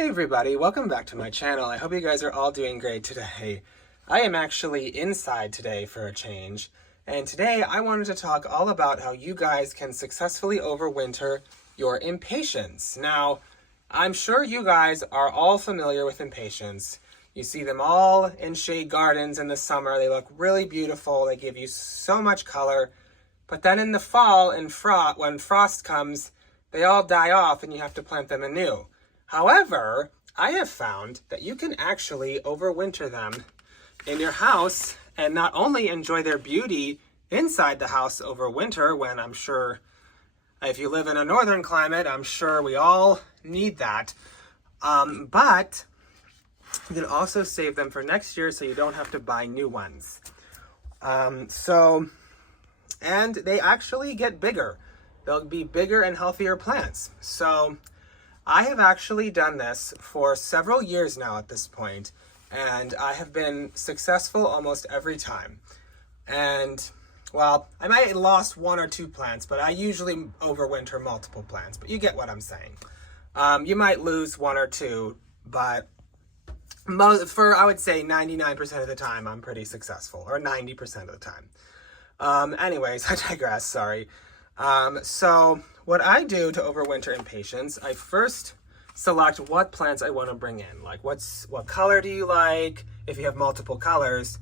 Hey everybody, welcome back to my channel. I hope you guys are all doing great today. I am actually inside today for a change, and today I wanted to talk all about how you guys can successfully overwinter your impatiens. Now, I'm sure you guys are all familiar with impatiens. You see them all in shade gardens in the summer. They look really beautiful. They give you so much color. But then in the fall, when frost comes, they all die off and you have to plant them anew. However, I have found that you can actually overwinter them in your house and not only enjoy their beauty inside the house over winter, when I'm sure if you live in a northern climate, I'm sure we all need that. But you can also save them for next year so you don't have to buy new ones. And they actually get bigger. They'll be bigger and healthier plants. So I have actually done this for several years now at this point, and I have been successful almost every time. And, well, I might have lost one or two plants, but I usually overwinter multiple plants, but you get what I'm saying. You might lose one or two, but I would say 99% of the time, I'm pretty successful, or 90% of the time. Anyways, I digress, sorry. So what I do to overwinter impatiens, I first select what plants I want to bring in. Like what color do you like? If you have multiple colors,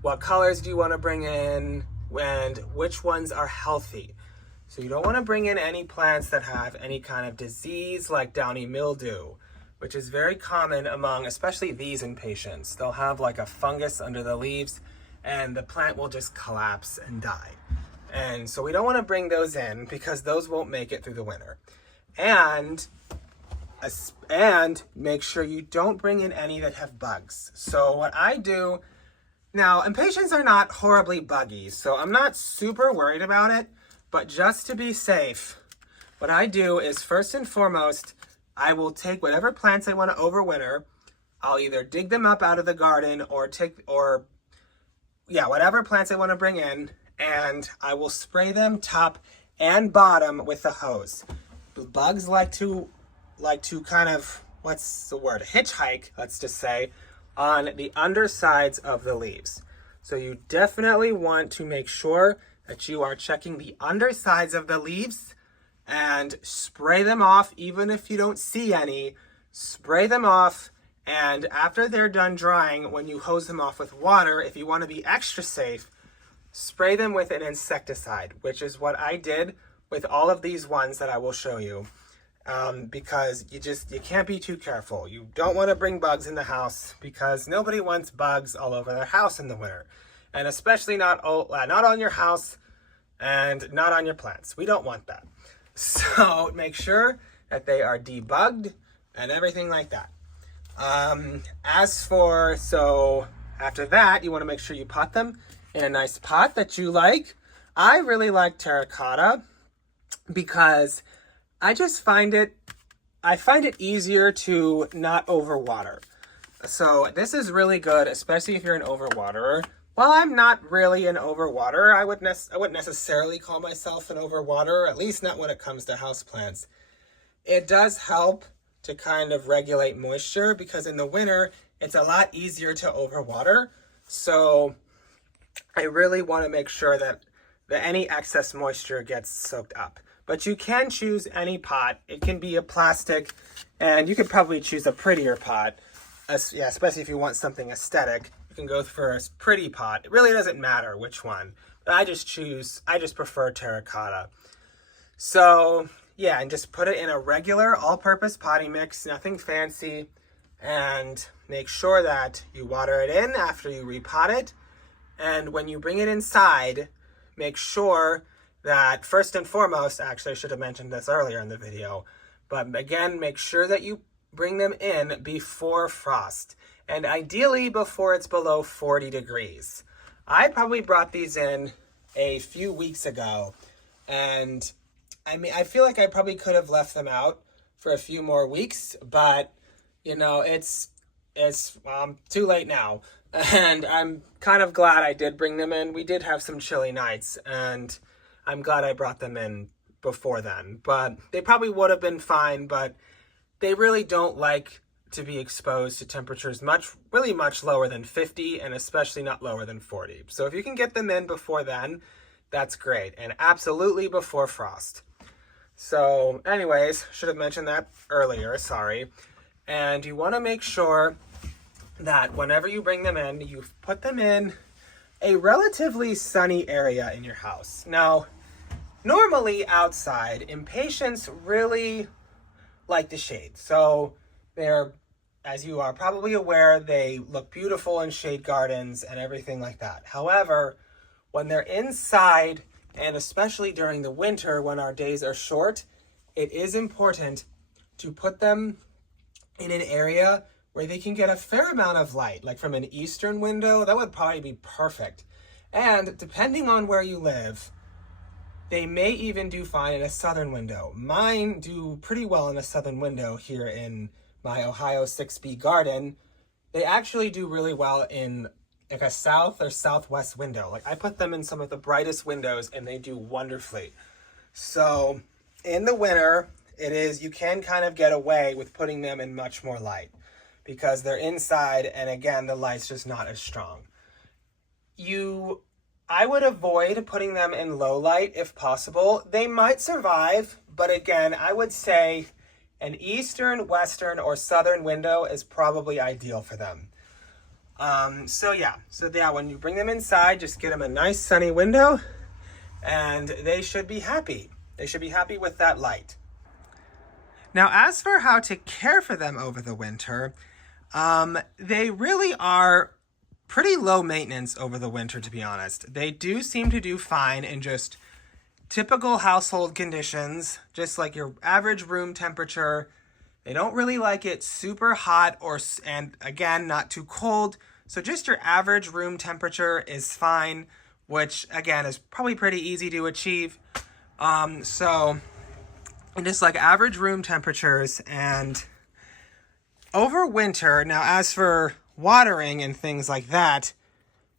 what colors do you want to bring in? And which ones are healthy? So you don't want to bring in any plants that have any kind of disease like downy mildew, which is very common among especially these impatiens. They'll have like a fungus under the leaves and the plant will just collapse and die. And so we don't want to bring those in because those won't make it through the winter. And make sure you don't bring in any that have bugs. So what I do, now impatiens are not horribly buggy, so I'm not super worried about it, but just to be safe, what I do is first and foremost, I will take whatever plants I want to overwinter. I'll either dig them up out of the garden whatever plants I want to bring in, and I will spray them top and bottom with the hose. The bugs like to kind of, hitchhike, let's just say, on the undersides of the leaves. So you definitely want to make sure that you are checking the undersides of the leaves and spray them off. Even if you don't see any, spray them off. And after they're done drying, when you hose them off with water, if you want to be extra safe, spray them with an insecticide, which is what I did with all of these ones that I will show you, because you can't be too careful. You don't want to bring bugs in the house because nobody wants bugs all over their house in the winter, and especially not on your house and not on your plants. We don't want that. So make sure that they are debugged and everything like that. So after that, you want to make sure you pot them in a nice pot that you like. I really like terracotta because I find it easier to not overwater. So this is really good, especially if you're an overwaterer. While I'm not really an overwaterer, I wouldn't necessarily call myself an overwaterer, at least not when it comes to houseplants. It does help to kind of regulate moisture because in the winter, it's a lot easier to overwater. So I really want to make sure that any excess moisture gets soaked up. But you can choose any pot. It can be a plastic, and you could probably choose a prettier pot, especially if you want something aesthetic. You can go for a pretty pot. It really doesn't matter which one, but I just prefer terracotta. So yeah, and just put it in a regular all-purpose potting mix, nothing fancy, and make sure that you water it in after you repot it. And when you bring it inside, make sure that first and foremost, actually I should have mentioned this earlier in the video, but again, make sure that you bring them in before frost, and ideally before it's below 40 degrees. I probably brought these in a few weeks ago, and I feel like I probably could have left them out for a few more weeks, but it's too late now. And I'm kind of glad I did bring them in. We did have some chilly nights, and I'm glad I brought them in before then. But they probably would have been fine, but they really don't like to be exposed to temperatures really much lower than 50, and especially not lower than 40. So if you can get them in before then, that's great. And absolutely before frost. So anyways, should have mentioned that earlier, sorry. And you want to make sure that whenever you bring them in, you put them in a relatively sunny area in your house. Now, normally outside, impatiens really like the shade. So they're, as you are probably aware, they look beautiful in shade gardens and everything like that. However, when they're inside, and especially during the winter when our days are short, it is important to put them in an area where they can get a fair amount of light, like from an eastern window. That would probably be perfect. And depending on where you live, they may even do fine in a southern window. Mine do pretty well in a southern window here in my Ohio 6B garden. They actually do really well in like a south or southwest window. Like I put them in some of the brightest windows and they do wonderfully. So in the winter, you can kind of get away with putting them in much more light because they're inside, and again, the light's just not as strong. I would avoid putting them in low light if possible. They might survive, but again, I would say an eastern, western, or southern window is probably ideal for them. So yeah, when you bring them inside, just get them a nice sunny window and they should be happy. They should be happy with that light. Now, as for how to care for them over the winter, they really are pretty low maintenance over the winter, to be honest. They do seem to do fine in just typical household conditions, just like your average room temperature. They don't really like it super hot and again, not too cold. So just your average room temperature is fine, which again is probably pretty easy to achieve. So just like average room temperatures. And over winter, now as for watering and things like that,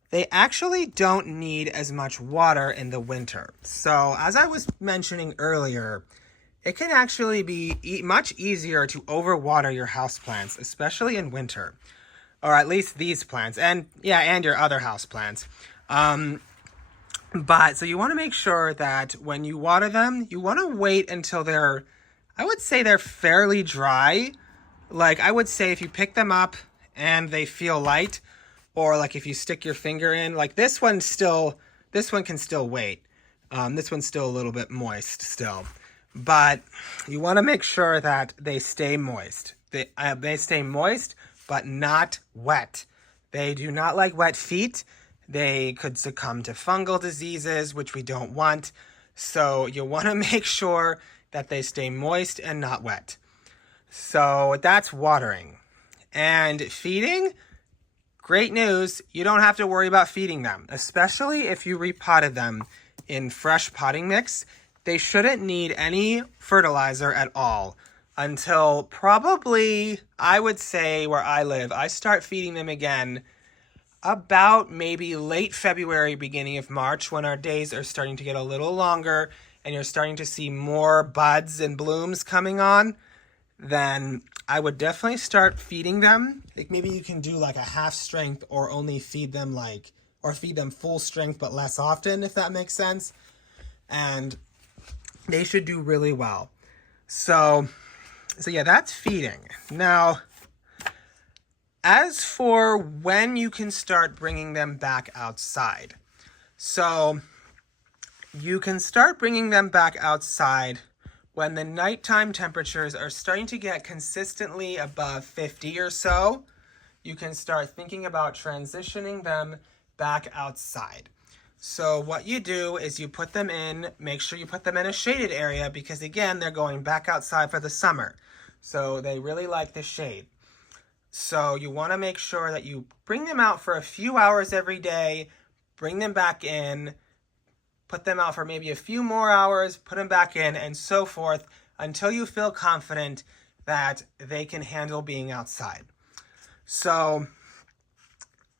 they actually don't need as much water in the winter. So as I was mentioning earlier, it can actually be much easier to overwater your houseplants, especially in winter, or at least these plants, and your other houseplants. But so you want to make sure that when you water them, you want to wait until I would say they're fairly dry. Like I would say if you pick them up and they feel light, or like if you stick your finger in, like this one can still wait. This one's still a little bit moist still. But you want to make sure that they stay moist. They stay moist, but not wet. They do not like wet feet. They could succumb to fungal diseases, which we don't want. So you want to make sure that they stay moist and not wet. So that's watering. And feeding, great news, you don't have to worry about feeding them, especially if you repotted them in fresh potting mix. They shouldn't need any fertilizer at all until probably, I would say where I live, I start feeding them again about maybe late February, beginning of March, when our days are starting to get a little longer and you're starting to see more buds and blooms coming on. Then I would definitely start feeding them. Like maybe you can do like a half strength, or only feed them full strength but less often, if that makes sense. And they should do really well. So yeah, that's feeding. Now, as for when you can start bringing them back outside. So you can start bringing them back outside when the nighttime temperatures are starting to get consistently above 50 or so. You can start thinking about transitioning them back outside. So what you do is you put them in, make sure you put them in a shaded area, because again, they're going back outside for the summer. So they really like the shade. So you want to make sure that you bring them out for a few hours every day, bring them back in, put them out for maybe a few more hours, put them back in, and so forth, until you feel confident that they can handle being outside. So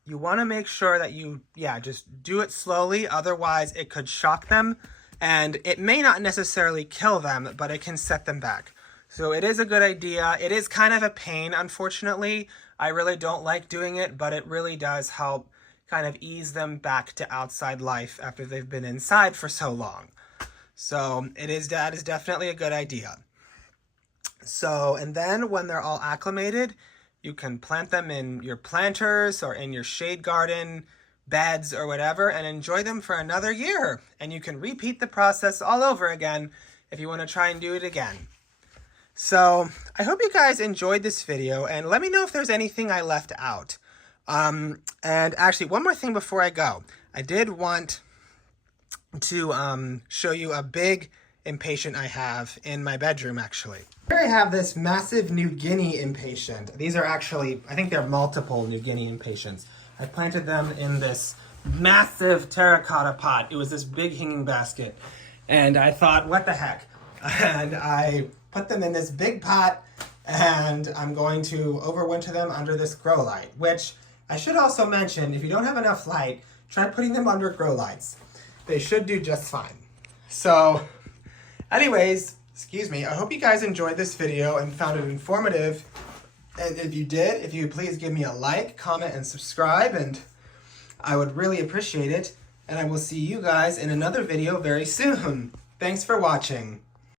you want to make sure that you, just do it slowly. Otherwise, it could shock them, and it may not necessarily kill them, but it can set them back. So it is a good idea. It is kind of a pain, unfortunately. I really don't like doing it, but it really does help kind of ease them back to outside life after they've been inside for so long. So that is definitely a good idea. So, and then when they're all acclimated, you can plant them in your planters or in your shade garden beds or whatever and enjoy them for another year. And you can repeat the process all over again if you want to try and do it again. So I hope you guys enjoyed this video, and let me know if there's anything I left out. And actually, one more thing before I go. I did want to show you a big impatient I have in my bedroom, actually. Here I have this massive New Guinea impatient. These are actually, I think they're multiple New Guinea impatiens. I planted them in this massive terracotta pot. It was this big hanging basket. And I thought, what the heck? And I put them in this big pot, and I'm going to overwinter them under this grow light, which I should also mention, if you don't have enough light, try putting them under grow lights. They should do just fine. So anyways, excuse me, I hope you guys enjoyed this video and found it informative. And if you did, if you would please give me a like, comment, and subscribe, and I would really appreciate it. And I will see you guys in another video very soon. Thanks for watching.